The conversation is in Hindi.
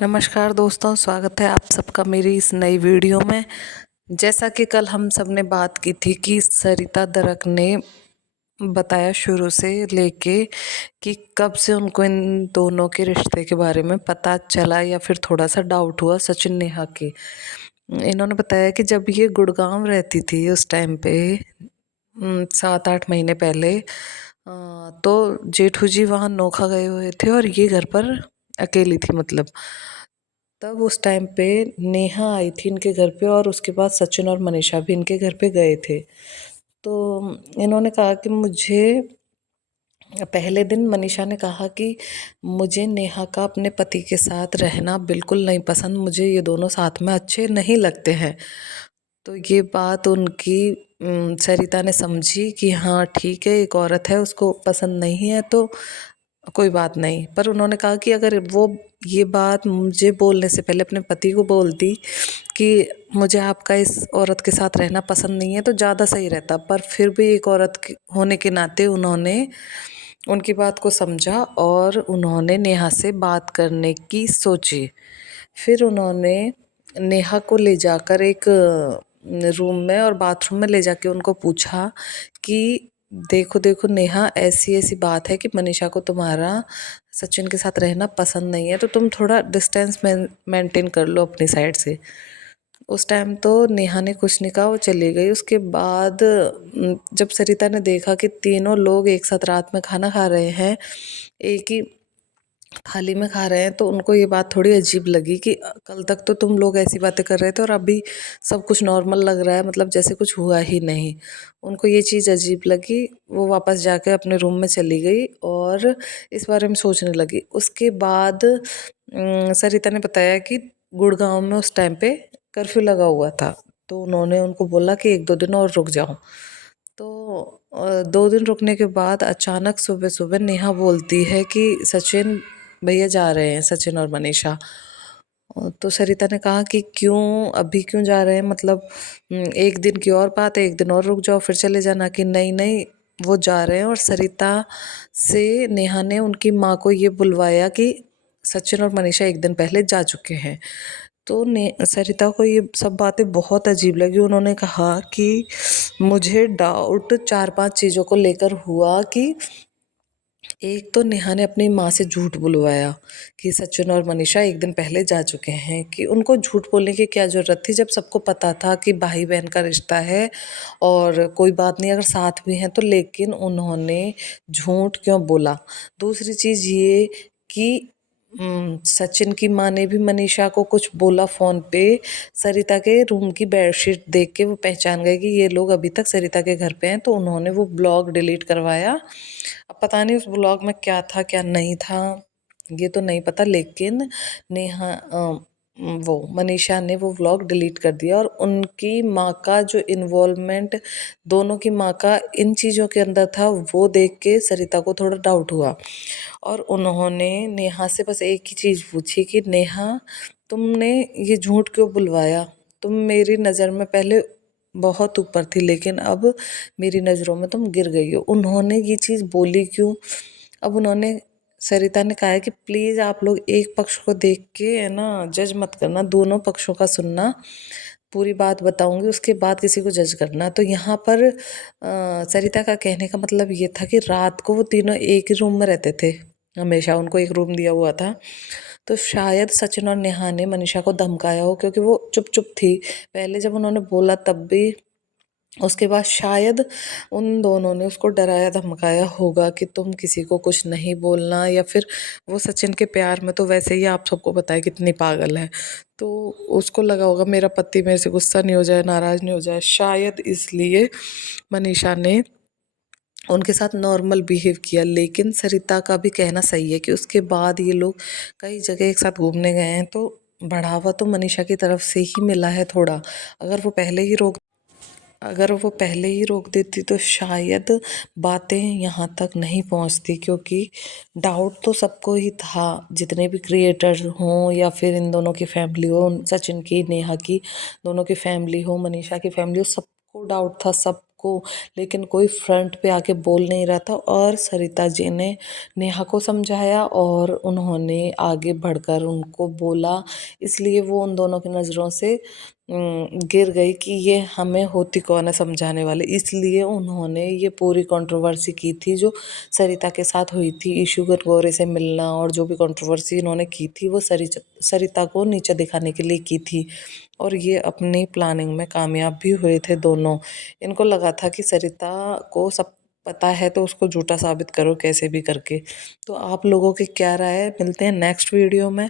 नमस्कार दोस्तों, स्वागत है आप सबका मेरी इस नई वीडियो में। जैसा कि कल हम सब ने बात की थी कि सरिता दरक ने बताया शुरू से लेके कि कब से उनको इन दोनों के रिश्ते के बारे में पता चला या फिर थोड़ा सा डाउट हुआ सचिन नेहा के। इन्होंने बताया कि जब ये गुड़गांव रहती थी उस टाइम पे 7-8 महीने पहले, तो जेठू जी वहाँ नोखा गए हुए थे और ये घर पर अकेली थी। मतलब तब उस टाइम पे नेहा आई थी इनके घर पे और उसके बाद सचिन और मनीषा भी इनके घर पे गए थे। तो इन्होंने कहा कि मुझे पहले दिन मनीषा ने कहा कि मुझे नेहा का अपने पति के साथ रहना बिल्कुल नहीं पसंद, मुझे ये दोनों साथ में अच्छे नहीं लगते हैं। तो ये बात उनकी सरिता ने समझी कि हाँ ठीक है, एक औरत है उसको पसंद नहीं है तो कोई बात नहीं। पर उन्होंने कहा कि अगर वो ये बात मुझे बोलने से पहले अपने पति को बोलती कि मुझे आपका इस औरत के साथ रहना पसंद नहीं है तो ज़्यादा सही रहता। पर फिर भी एक औरत होने के नाते उन्होंने उनकी बात को समझा और उन्होंने नेहा से बात करने की सोची। फिर उन्होंने नेहा को ले जाकर एक रूम में और बाथरूम में ले जाके उनको पूछा कि देखो देखो नेहा, ऐसी ऐसी बात है कि मनीषा को तुम्हारा सचिन के साथ रहना पसंद नहीं है, तो तुम थोड़ा डिस्टेंस मेंटेन कर लो अपनी साइड से। उस टाइम तो नेहा ने कुछ नहीं कहा, वो चली गई। उसके बाद जब सरिता ने देखा कि तीनों लोग एक साथ रात में खाना खा रहे हैं, एक ही थाली में खा रहे हैं, तो उनको ये बात थोड़ी अजीब लगी कि कल तक तो तुम लोग ऐसी बातें कर रहे थे और अभी सब कुछ नॉर्मल लग रहा है, मतलब जैसे कुछ हुआ ही नहीं। उनको ये चीज़ अजीब लगी, वो वापस जाके अपने रूम में चली गई और इस बारे में सोचने लगी। उसके बाद सरिता ने बताया कि गुड़गांव में उस टाइम पे कर्फ्यू लगा हुआ था, तो उन्होंने उनको बोला कि 1-2 दिन और रुक जाओ। तो 2 दिन रुकने के बाद अचानक सुबह सुबह नेहा बोलती है कि सचिन भैया जा रहे हैं, सचिन और मनीषा। तो सरिता ने कहा कि क्यों, अभी क्यों जा रहे हैं, मतलब एक दिन की और बात है, एक दिन और रुक जाओ फिर चले जाना। कि नहीं नहीं, वो जा रहे हैं। और सरिता से नेहा ने उनकी माँ को ये बुलवाया कि सचिन और मनीषा एक दिन पहले जा चुके हैं। तो ने सरिता को ये सब बातें बहुत अजीब लगी। उन्होंने कहा कि मुझे डाउट 4-5 चीज़ों को लेकर हुआ कि एक तो नेहा ने अपनी माँ से झूठ बुलवाया कि सचिन और मनीषा एक दिन पहले जा चुके हैं। कि उनको झूठ बोलने की क्या ज़रूरत थी जब सबको पता था कि भाई बहन का रिश्ता है और कोई बात नहीं अगर साथ भी हैं तो। लेकिन उन्होंने झूठ क्यों बोला? दूसरी चीज़ ये कि सचिन की माँ ने भी मनीषा को कुछ बोला फ़ोन पे। सरिता के रूम की बेडशीट देख के वो पहचान गए कि ये लोग अभी तक सरिता के घर पे हैं, तो उन्होंने वो ब्लॉग डिलीट करवाया। अब पता नहीं उस ब्लॉग में क्या था क्या नहीं था, ये तो नहीं पता। लेकिन नेहा वो मनीषा ने वो व्लॉग डिलीट कर दिया और उनकी माँ का जो इन्वॉल्वमेंट, दोनों की माँ का इन चीज़ों के अंदर था, वो देख के सरिता को थोड़ा डाउट हुआ। और उन्होंने नेहा से बस एक ही चीज़ पूछी कि नेहा, तुमने ये झूठ क्यों बुलवाया? तुम मेरी नज़र में पहले बहुत ऊपर थी लेकिन अब मेरी नज़रों में तुम गिर गई हो। उन्होंने ये चीज़ बोली क्यों? अब उन्होंने सरिता ने कहा है कि प्लीज़ आप लोग एक पक्ष को देख के है ना जज मत करना, दोनों पक्षों का सुनना, पूरी बात बताऊंगी उसके बाद किसी को जज करना। तो यहाँ पर सरिता का कहने का मतलब ये था कि रात को वो तीनों एक ही रूम में रहते थे, हमेशा उनको एक रूम दिया हुआ था। तो शायद सचिन और नेहा ने मनीषा को धमकाया हो क्योंकि वो चुप चुप थी पहले जब उन्होंने बोला तब भी। उसके बाद शायद उन दोनों ने उसको डराया धमकाया होगा कि तुम किसी को कुछ नहीं बोलना। या फिर वो सचिन के प्यार में तो वैसे ही आप सबको पता है कितनी पागल है, तो उसको लगा होगा मेरा पति मेरे से गुस्सा नहीं हो जाए, नाराज़ नहीं हो जाए, शायद इसलिए मनीषा ने उनके साथ नॉर्मल बिहेव किया। लेकिन सरिता का भी कहना सही है कि उसके बाद ये लोग कई जगह एक साथ घूमने गए हैं, तो बढ़ावा तो मनीषा की तरफ से ही मिला है थोड़ा। अगर वो पहले ही रोक अगर वो पहले ही रोक देती तो शायद बातें यहाँ तक नहीं पहुँचती। क्योंकि डाउट तो सबको ही था, जितने भी क्रिएटर हों या फिर इन दोनों की फैमिली हो, सचिन की, नेहा की, दोनों की फैमिली हो, मनीषा की फैमिली हो, सबको डाउट था, सबको सबको, लेकिन कोई फ्रंट पे आके बोल नहीं रहा था। और सरिता जी ने नेहा को समझाया और उन्होंने आगे बढ़कर उनको बोला, इसलिए वो उन दोनों की नज़रों से गिर गई कि ये हमें होती कौन है समझाने वाले। इसलिए उन्होंने ये पूरी कंट्रोवर्सी की थी जो सरिता के साथ हुई थी, ईशू गोरे से मिलना, और जो भी कंट्रोवर्सी इन्होंने की थी वो सरिता को नीचे दिखाने के लिए की थी। और ये अपनी प्लानिंग में कामयाब भी हुए थे दोनों। इनको लगा था कि सरिता को सब पता है तो उसको झूठा साबित करो कैसे भी करके। तो आप लोगों की क्या राय है? मिलते हैं नेक्स्ट वीडियो में।